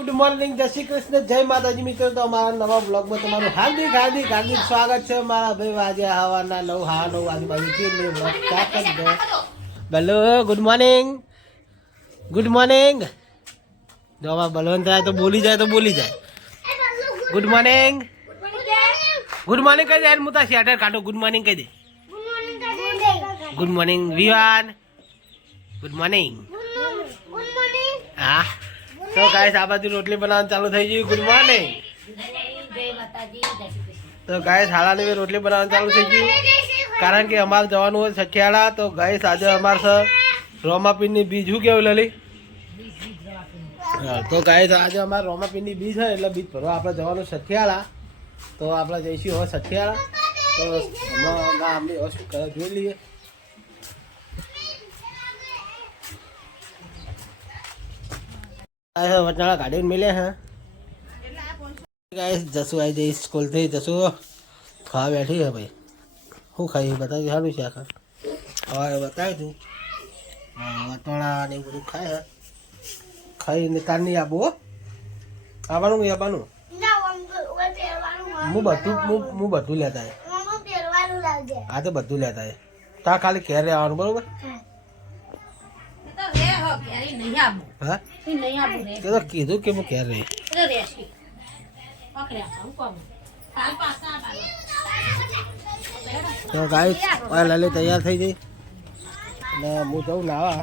Good morning, જય શ્રી કૃષ્ણ, જય માતાજી મિત્રો. તો અમારા નવા બ્લોગમાં તમારું હાર્દિક હાર્દિક હાર્દિક સ્વાગત છે. મારા ભાઈ આજે હવાના 9:30 આજુબાજુ મેં બ્લોગ સ્ટાર્ટ કરી દીધો. બોલો ગુડ મોર્નિંગ, ગુડ મોર્નિંગ. જો અમારા બલવંત થાય તો બોલી જાય ગુડ મોર્નિંગ, ગુડ મોર્નિંગ કહી દે. હું તા શેટર કાઢો, ગુડ મોર્નિંગ કહી દે. Good morning Vivan, good morning. હા તો ગાઈસ આ બાજુ રોટલી બનાવવાનું ચાલુ થઈ ગયું. Good morning. તો ગાઈસ હાલાની રોટલી બનાવવાનું ચાલુ થઈ ગયું કારણ કે અમારે જવાનું હોય સખિયાળા. તો ગાઈસ આજે અમારે રોમાપીરની બીજ શું કેવું લલી? હા તો ગાઈસ આજે અમારે રોમાપીરની બીજ છે એટલે બીજ ભરવા આપણે જવાનું સખિયાળા. તો આપણે જઈશું હવે સખિયાળા. તો અમને શું કરે જોઈ લઈએ. વચનાળા ગાડીને મળ્યા હા ગાઈસ. જસુ આવી જઈ સ્કૂલથી. જસુ ખાવા બેઠી હે ભાઈ. શું ખાઈ બતાવી સારું છે આખા હવે બતાવી તું. વટોળા ને એવું બધું ખાય હે. ખાઈને તાર નહીં આપવું આવવાનું આવવાનું. હું બધું લેતા હે. આ તો બધું લેતા હે. તાર ખાલી ઘેર આવવાનું બરોબર. હા કીધું કે હું ઘેર રહી. તો ગાઈસ લલી તૈયાર થઈ ગઈ અને હું જઉં નાવા.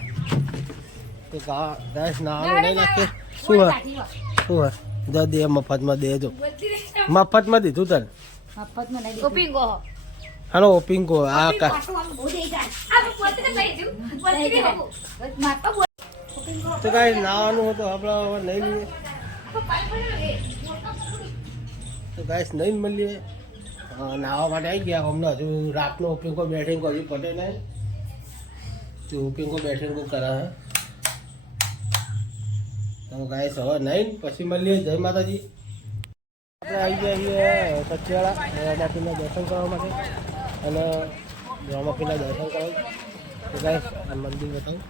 તો ગાઈસ નાવાનું નહીં નાખે શું હે શું હે જો દે મફતમાં દેજો. મફતમાં દીધું તને હાલો ઓપિંગો આ કા. તો ગાઈસ નાવાનું હતું આપણે હવે નહીં લઈએ. તો ગાઈસ નહીં મળીએ. નાવા માટે આવી ગયા હમણાં. હજુ રાતનો ઓપિંગો બેઠિંગ હજુ પટે નહીં. તો ઓપિંગો બેઠિંગ કરે હે. તો ગાઈસ હવે નહીં પછી મળીએ. જય માતાજી. આપણે આવી ગયા છીએ સચિયાળા રામાપીરના દર્શન કરવા માટે અને રામાપીરના દર્શન કરવા. તો ગાઈસ આ મંદિર બતાવું.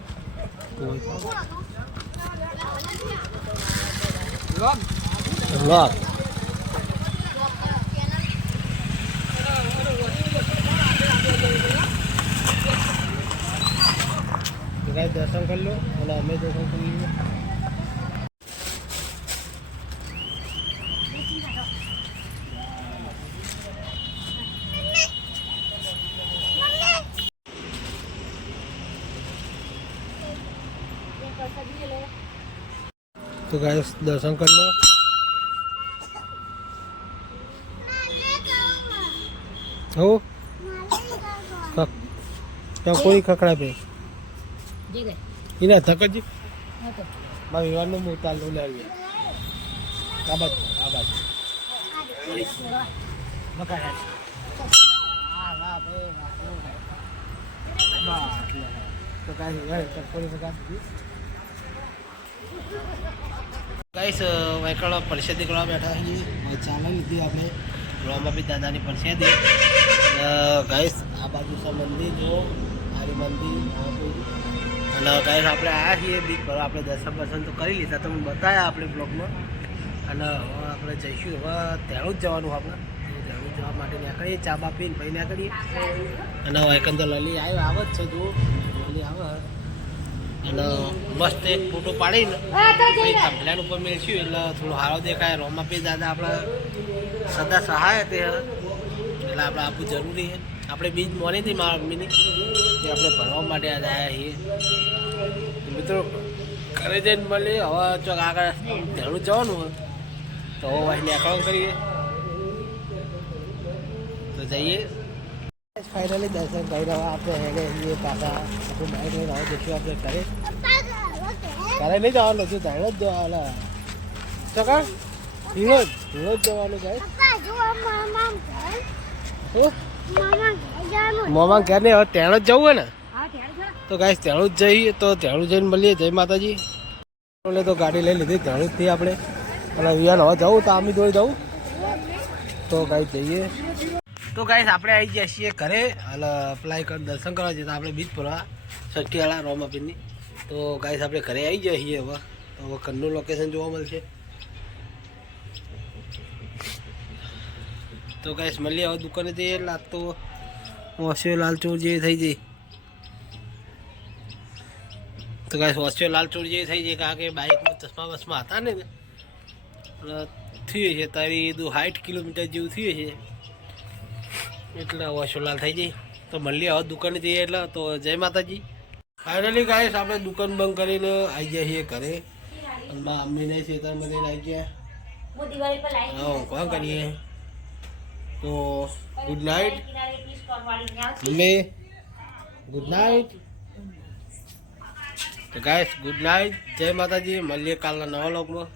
વ્લોગ દર્શન કરી લો અને અમે દર્શન કરી લઈએ. તો ગાઈસ દર્શન કરી લો. હો ત્યાં કોઈ ખકડા પે એના ધકજી મારી વિવાનનું હું તાલ લો લાવી આ બાજુ ગાઈસ વૈકળો પરસેદી કરવા બેઠા છીએ. ચાલે લીધી આપણે રોમાપી દાદાની પરસેદી. ગાઈસ આ બાજુ છે મંદિર જો આરી મંદિર. અને ગાઈસ આપણે આવ્યા છીએ બીચ પર. આપણે દર્શન તો કરી લીધા તમે બતાવ્યા આપણે બ્લોગમાં. અને હવે આપણે જઈશું હવે ત્યાં જ જવાનું. આપણે ત્યાં જવા માટે નીકળીએ. ચા બા પીને ભાઈ નીકળીએ. અને એકંદર લલી આવ્યો આવે જ છે જો લલી આવે. અને મસ્ત એક ફોટો પાડીને થંભલાન ઉપર મેળશું એટલે થોડો સારો દેખાય. રોમાપી દાદા આપણા સદા સહાય તે એટલે આપણે આપવું જરૂરી છે. આપણે બીજ મોની હતી મારા મમ્મીની કે આપણે ભણવા માટે યાદ આવ્યા છીએ. મિત્રો ઘરે જઈને મળીએ. હવે ચોક આગળ ધેણું જવાનું હોય તો હવે વાહીને એકાઉન્ટ કરીએ તો જઈએ. ફાઇનલી દર્શન કરી રહ્યા આપણે હેડે છીએ પાછા. આપણું બાઈક લઈને આવો જઈશું આપણે ઘરે. ઘરે નહીં જવાનું હજુ ધેણો જ જવાના. ચકા હીરો જ જવાનું ગાય. મામા ઘેર નહીં હવે ત્યાં જ જવું હોય ને. તો ગાઈસ ત્યાં જ જઈએ. તો ત્યાં જઈને મળીએ. જય માતાજી. તો ગાડી લઈ લીધી ત્યાં જ થી આપણે. અને વિયાન હવે જવું તો આમી દોડી જવું. તો ગાઈસ જઈએ. તો ગાઈસ આપણે આવી ગયા છીએ ઘરે. અને અપ્લાય કરી દર્શન કરવા જઈએ. તો આપણે બીજ ફરવા સખિયાળા રોમાપીરની. તો ગાઈસ આપણે ઘરે આવી ગયા છીએ હવે. તો હવે ઘરનું લોકેશન જોવા મળશે. તો ગાઈસ મળીએ હવે દુકાને જઈએ લાગતો ઓછો લાલચોળ જેવી થઈ જાય. તો ગાઈસ ઓછો લાલચોળ જેવી થઈ જાય કારણ કે બાઇકમાં ચશ્મા બસમાં હતા ને થયું છે તારી 60 કિલોમીટર જેવું થયું છે એટલે ઓછો લાલ થઈ જાય. તો મળીએ હવે દુકાને જઈએ એટલે તો જય માતાજી. ફાઇનલી ગાઈસ આપણે દુકાન બંધ કરીને આવી ગયા છીએ ઘરે અને મા અમ્મીને ખેતરમાં જઈને આવી ગયા. હા કોણ કરીએ તો good night mummy, good night. તો ગાઈસ ગુડ નાઇટ, જય માતાજી. મળીએ કાલના નવા વ્લોગમાં.